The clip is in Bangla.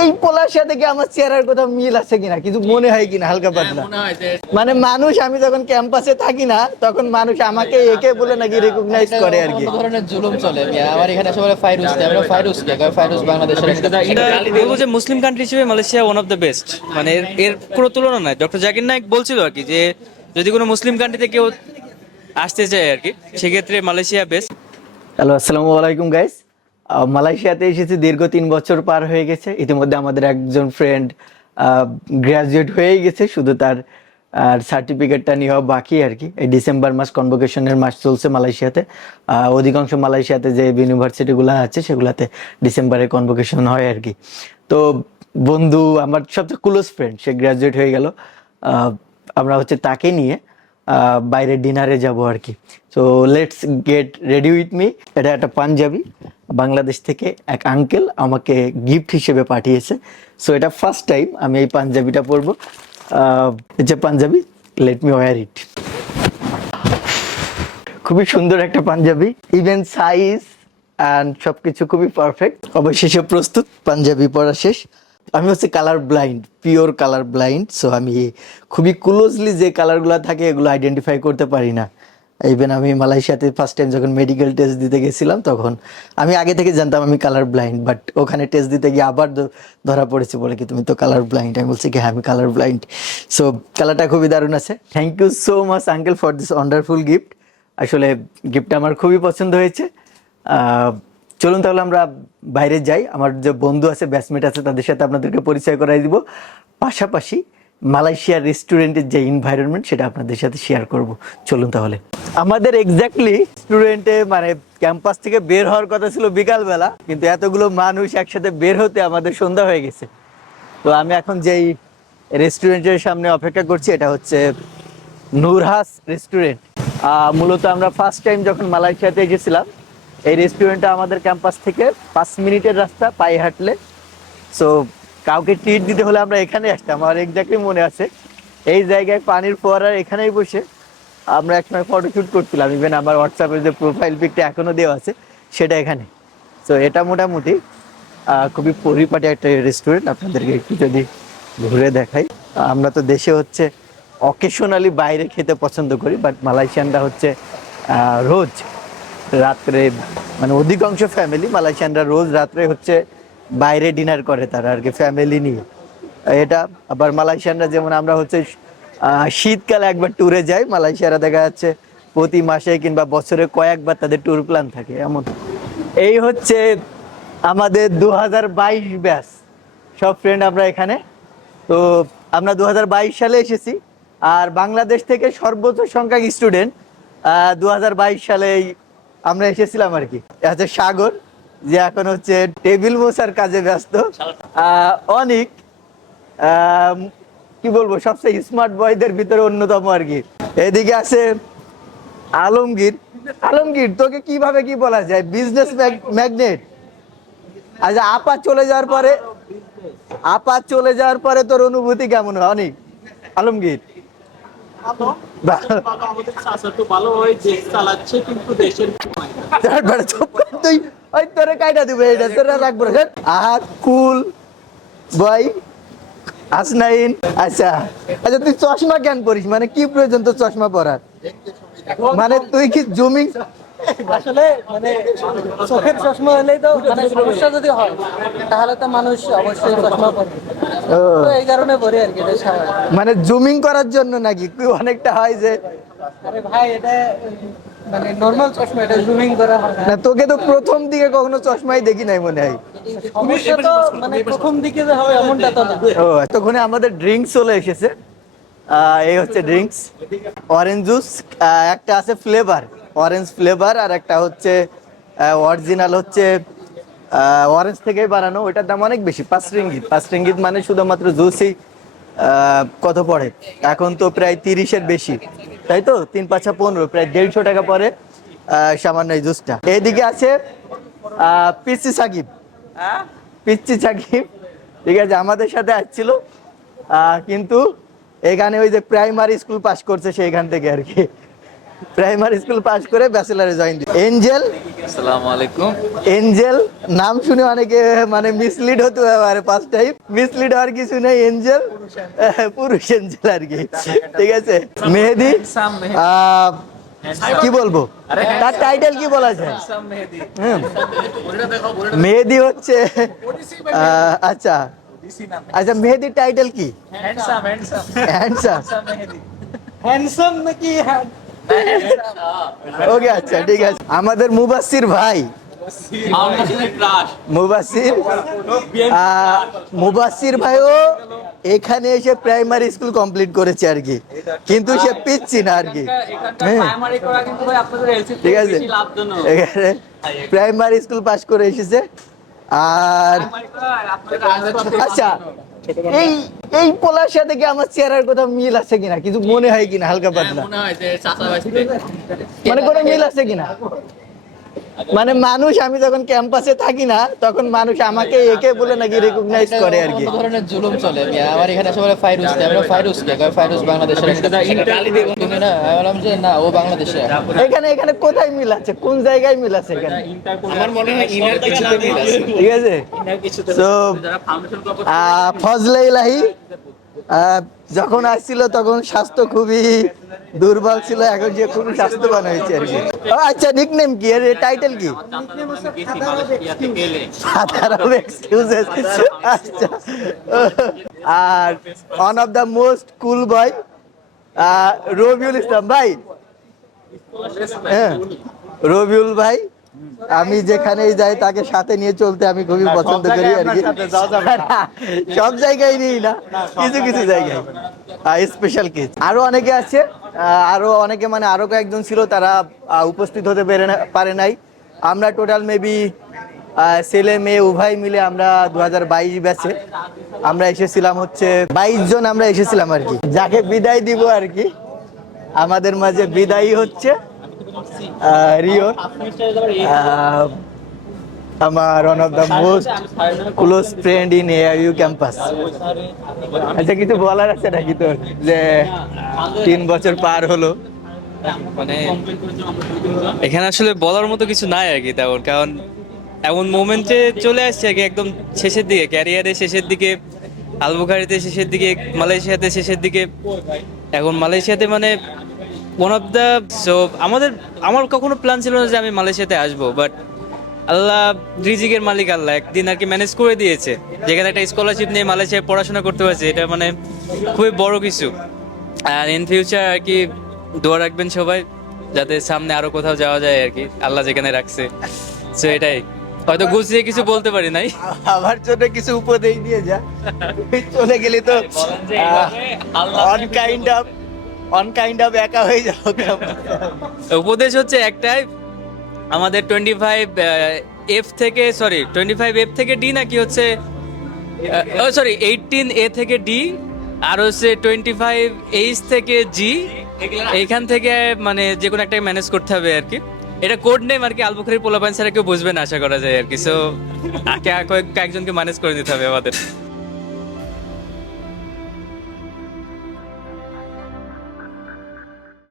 এই পোলার সাথে কি আমার চেহারার কথা মিল আছে কিনা কিছু মনে হয় কিনা হালকা পাতলা। মানে মানুষ, আমি যখন ক্যাম্পাসে থাকি না তখন মানুষ আমাকে একে বলে নাকি রিকগনাইজ করে আর কি। অন্য ধরনের জুলুম চলে আমার এখানে সবাই ফাইরুজ দেয়, আমরা ফাইরুজ কে ফাইরুজ বাংলাদেশের বলবো যে মুসলিম কান্ট্রি হিসেবে Malaysia one of the best, মানে এর কোনো তুলনা নাই। ডক্টর জাকির নায়েক বলছিল আর কি যে যদি কোনো মুসলিম কান্ট্রিতে কেউ আসতে চায় আর কি, সেক্ষেত্রে মালয়েশিয়া বেস্ট। হ্যালো, আসসালামু আলাইকুম গাইস। মালয়েশিয়াতে এসেছি, দীর্ঘ 3 বছর পার হয়ে গেছে। ইতিমধ্যে আমাদের একজন ফ্রেন্ড গ্রাজুয়েট হয়ে গেছে, শুধু তার সার্টিফিকেটটা নেওয়া বাকি আর কি। এই ডিসেম্বর মাস কনভোকেশনের মাস চলছে মালয়েশিয়াতে। অধিকাংশ মালয়েশিয়াতে যে ইউনিভার্সিটিগুলো আছে সেগুলোতে ডিসেম্বরে কনভোকেশন হয় আর কি। তো বন্ধু আমার সবচেয়ে ক্লোজ ফ্রেন্ড, সে গ্রাজুয়েট হয়ে গেল। আমরা হচ্ছে তাকে নিয়ে বাইরে ডিনারে যাব আর কি। So let's get ready with me. এটা একটা পাঞ্জাবি, বাংলাদেশ থেকে এক আঙ্কেল আমাকে গিফট হিসেবে পাঠিয়েছে। সো এটা ফার্স্ট টাইম আমি এই পাঞ্জাবিটা পরবো। যে পাঞ্জাবি, লেট মি ওয়্যার ইট। খুবই সুন্দর একটা পাঞ্জাবি, ইভেন সাইজ অ্যান্ড সবকিছু খুবই পারফেক্ট। অবশেষে প্রস্তুত, পাঞ্জাবি পরা শেষ। আমি হচ্ছে colour blind, pure colour blind. So আমি খুবই ক্লোজলি যে কালারগুলো থাকে এগুলো আইডেন্টিফাই করতে পারি না। ইভেন আমি মালয়েশিয়াতে ফার্স্ট টাইম যখন মেডিকেল টেস্ট দিতে গেছিলাম তখন আমি আগে থেকে জানতাম আমি কালার ব্লাইন্ড, বাট ওখানে টেস্ট দিতে গিয়ে আবার ধরা পড়েছে, বলে কি তুমি তো কালার ব্লাইন্ড। আমি বলছি কি হ্যাঁ আমি কালার ব্লাইন্ড। সো কালারটা খুবই দারুণ আছে। Thank you so much uncle for this wonderful gift. আসলে গিফটটা আমার খুবই পছন্দ হয়েছে। চলুন তাহলে আমরা বাইরে যাই, আমার যে বন্ধু আছে, ব্যাচমেট আছে, তাদের সাথে আপনাদেরকে পরিচয় করাই দিব। পাশাপাশি মালয়েশিয়ার রেস্টুরেন্টের যে এনভায়রনমেন্ট সেটা আপনাদের সাথে শেয়ার করব। চলুন তাহলে। আমাদের এক্স্যাক্টলি রেস্টুরেন্টে মানে ক্যাম্পাস থেকে বের হওয়ার কথা ছিল বিকালবেলা, কিন্তু এতগুলো মানুষ একসাথে বের হতে আমাদের সন্ধ্যা হয়ে গেছে। তো আমি এখন যেই রেস্টুরেন্টের সামনে অপেক্ষা করছি, এটা হচ্ছে নুরহাস রেস্টুরেন্ট। মূলত আমরা ফার্স্ট টাইম যখন মালয়েশিয়াতে এসেছিলাম, এই রেস্টুরেন্টটা আমাদের ক্যাম্পাস থেকে 5 মিনিটের রাস্তা পায়ে হাঁটলে। সো কাউকে ট্রিট দিতে হলে আমরা এখানে আসতাম। আমার এক্স্যাক্টলি মনে আছে, এই জায়গায় পানির ফোয়ারার এখানেই বসে আমরা একসময় ফটোশ্যুট করছিলাম। ইভেন আমার হোয়াটসঅ্যাপের যে প্রোফাইল পিকটা এখনও দেওয়া আছে সেটা এখানে। সো এটা মোটামুটি খুবই পরিপাটি একটা রেস্টুরেন্ট। আপনাদেরকে একটু যদি ঘুরে দেখাই, আমরা তো দেশে হচ্ছে অকেশনালি বাইরে খেতে পছন্দ করি, বাট মালয়েশিয়ানরা হচ্ছে রোজ রাত্রে, মানে অধিকাংশ ফ্যামিলি মালয়েশিয়ানরা রোজ রাত্রে হচ্ছে বাইরে ডিনার করে তারা আর কি, ফ্যামিলি নিয়ে। এটা আবার মালয়েশিয়ানরা যেমন আমরা হচ্ছে শীতকালে একবার ট্যুরে যাই, মালয়েশিয়ারা দেখা যাচ্ছে প্রতি মাসে কিংবা বছরে কয়েকবার তাদের ট্যুর প্ল্যান থাকে এমন। এই হচ্ছে আমাদের 2022 ব্যাচ, সব ফ্রেন্ড আমরা এখানে। তো আমরা 2022 সালে এসেছি, আর বাংলাদেশ থেকে সর্বোচ্চ সংখ্যক স্টুডেন্ট 2022 সালেই আমরা এসেছিলাম আর কি। আছে সাগর, যে এখন হচ্ছে টেবিল মোছার কাজে ব্যস্ত। অনেক কি বলবো, সবচেয়ে স্মার্ট বয়দের ভিতরে অন্যতম আর কি। এদিকে আছে আলমগীর। আলমগীর, তোকে কিভাবে কি বলা যায়, বিজনেস ম্যাগনেট। আচ্ছা, আপা চলে যাওয়ার পরে তোর অনুভূতি কেমন হয় অনেক? আলমগীর তোরে কাইটা দিবে, এটা তোরা রাখবো। কুল বয় আসনাইন। আচ্ছা আচ্ছা, তুই চশমা কেন পরিস, মানে কি প্রয়োজন তোর চশমা পরার? মানে তুই কি জুমিং? আসলে মানে চোখের চশমা হলেই তো মানে সমস্যা যদি হয় তাহলে তো মানুষ অবশ্যই চশমা পরবে, তো এই কারণে পরে আর কি, এটা স্বাভাবিক। মানে জুমিং করার জন্য নাকি? তুই অনেকটা হয় যে, আরে ভাই এটা মানে নরমাল চশমা, এটা জুমিং করা হয় না তোকে তো প্রথম দিকে কখনো চশমাই দেখি নাই মনে হয়। সমস্যা তো মানে প্রথম দিকে যে হবে এমনটা তো না। ও, এতক্ষণে আমাদের ড্রিঙ্কস চলে এসেছে। এই হচ্ছে ড্রিঙ্কস, অরেঞ্জ জুস। একটা আছে ফ্লেভার, অরেঞ্জ ফ্লেভার, আর একটা হচ্ছে অরিজিনাল হচ্ছে অরেঞ্জ থেকেই বানানো। ওইটার দাম অনেক বেশি, 5 রিঙ্গিত। 5 রিঙ্গিত মানে শুধুমাত্র জুসই কত পড়ে এখন? তো প্রায় 30-এর বেশি, তাই তো? 3 5 15, প্রায় 150 টাকা পড়ে সামান্য এই জুসটা। এইদিকে আছে পিচ্চি সাকিব। পিচ্চি সাকিব, ঠিক আছে, আমাদের সাথে আসছিল, কিন্তু এখানে ওই যে প্রাইমারি স্কুল পাস করছে সেইখান থেকে আর কি। প্রাইমারি স্কুল পাস করে ব্যাচেলারে জয়েন দিয়েছে। এঞ্জেল, আসসালামু আলাইকুম। এঞ্জেল নাম শুনে অনেকে মানে মিসলিড হতে পারে, ফার্স্ট টাইম মিসলিড হওয়ার কিছু নেই, এঞ্জেল পুরুষ এঞ্জেল আর কি, ঠিক আছে। মেহেদি, কি বলবো তার টাইটেল কি বলা যায়? মেহেদি হচ্ছে আচ্ছা আচ্ছা, মেহেদির টাইটেল কি? হ্যান্ডসাম। হ্যান্ডসাম নাকি ওকে আচ্ছা ঠিক আছে। আমাদের মুবাসসির ভাই, মুবাসসির মুবাসসির ভাইও এখানে এসে প্রাইমারি স্কুল কমপ্লিট করেছে আর কি, কিন্তু সে পিচ্ছি না আর কি। হ্যাঁ, ঠিক আছে, এখানে প্রাইমারি স্কুল পাস করে এসেছে। আর আচ্ছা, এই এই পোলার সাথে কি আমার চেহারার কথা মিল আছে কিনা, কিছু মনে হয় কিনা হালকা পাতলা, মনে হয় যে চাচা মানে কোনো মিল আছে কিনা? মানে মানুষ, আমি যখন ক্যাম্পাসে থাকি না তখন মানুষ আমাকে একে বলে নাকি রেকগনাইজ করে আর কি। অন্য ধরনের জুলুম চলে মিয়া। আমার এখানে সবাই ফাইরুজ দেয়, আমরা ফাইরুজ কে কয়, ফাইরুজ বাংলাদেশের তুমি না, আমি বললাম যে না ও বাংলাদেশে। এখানে এখানে কোথায় মিল আছে, কোন জায়গায় মিল আছে এখানে? আমার মনে হয় ইনার কিছুতে মিল আছে। ঠিক আছে। তো ফজলে ইলাহি যখন আসছিল তখন স্বাস্থ্য খুবই দুর্বল ছিল, এখন যে খুব স্বাস্থ্যবান হয়েছে আর কি। ও আচ্ছা, নিকনেম কি, এর টাইটেল কি? সাধারণ এক্সকিউজেস। আচ্ছা, আর ওয়ান অফ দ্য মোস্ট কুল বয় রবিউল ইসলাম ভাই। হ্যাঁ, রবিউল ভাই, আমি যেখানেই যাই তাকে সাথে নিয়ে চলতে আমি খুবই পছন্দ করি আর কি। সব জায়গায় নিই না, কিছু কিছু জায়গায় স্পেশাল কেস। আরো অনেকে আছে, আরো অনেকে মানে আরো কয়েকজন ছিল, তারা উপস্থিত হতে পারে নাই। আমরা টোটাল মেবি ছেলে মেয়ে উভয় মিলে আমরা 2022 ব্যাচে আমরা এসেছিলাম হচ্ছে 22 জন আমরা এসেছিলাম আর কি। যাকে বিদায় দিব আর কি, আমাদের মাঝে বিদায়ী হচ্ছে রিও, আমার one of the most close friend in AIU campus. আচ্ছা, কিছু বলার আছে নাকি তোর, যে 3 বছর পার হলো? মানে এখানে আসলে বলার মতো কিছু নাই আর কি তেমন, কারণ এমন মোমেন্টে চলে আসছে আর কি, একদম শেষের দিকে, ক্যারিয়ারের শেষের দিকে, আলবুখারিতে শেষের দিকে, মালয়েশিয়াতে শেষের দিকে। এখন মালয়েশিয়াতে মানে ওয়ান অফ দ্য, সো আমার কখনো প্ল্যান ছিল না যে আমি মালয়েশিয়াতে আসবো, বাট আল্লাহ, রিজিকের মালিক আল্লাহ একদিন আর কি ম্যানেজ করে দিয়েছে, যেখানে একটা স্কলারশিপ নিয়ে মালয়েশিয়ায় পড়াশোনা করতে পারছি। এটা মানে খুবই বড় কিছু। আর ইন ফিউচার আর কি দোয়া রাখবেন সবাই, যাতে সামনে আরো কোথাও যাওয়া যায় আর কি, আল্লাহ যেখানে রাখছে। সো এটাই, হয়তো গুছিয়ে কিছু বলতে পারি নাই। আমার জন্য কিছু উপদেশ দিয়ে যা, চলে গেলে তো অন কাইন্ড অফ একা হয়ে যাবো। উপদেশ হচ্ছে একটাই, আমাদের 25 F থেকে ডি নাকি হচ্ছে, 18A থেকে ডি, আর হচ্ছে 25H থেকে জি, এইখান থেকে মানে যে কোনো একটা ম্যানেজ করতে হবে আর কি। এটা কোড নেম আর কি, আলবুখারির পোলাপাইন ছাড়া কেউ বুঝবে না আশা করা যায় আর কি। সো কয়েকজনকে ম্যানেজ করে দিতে হবে আমাদের।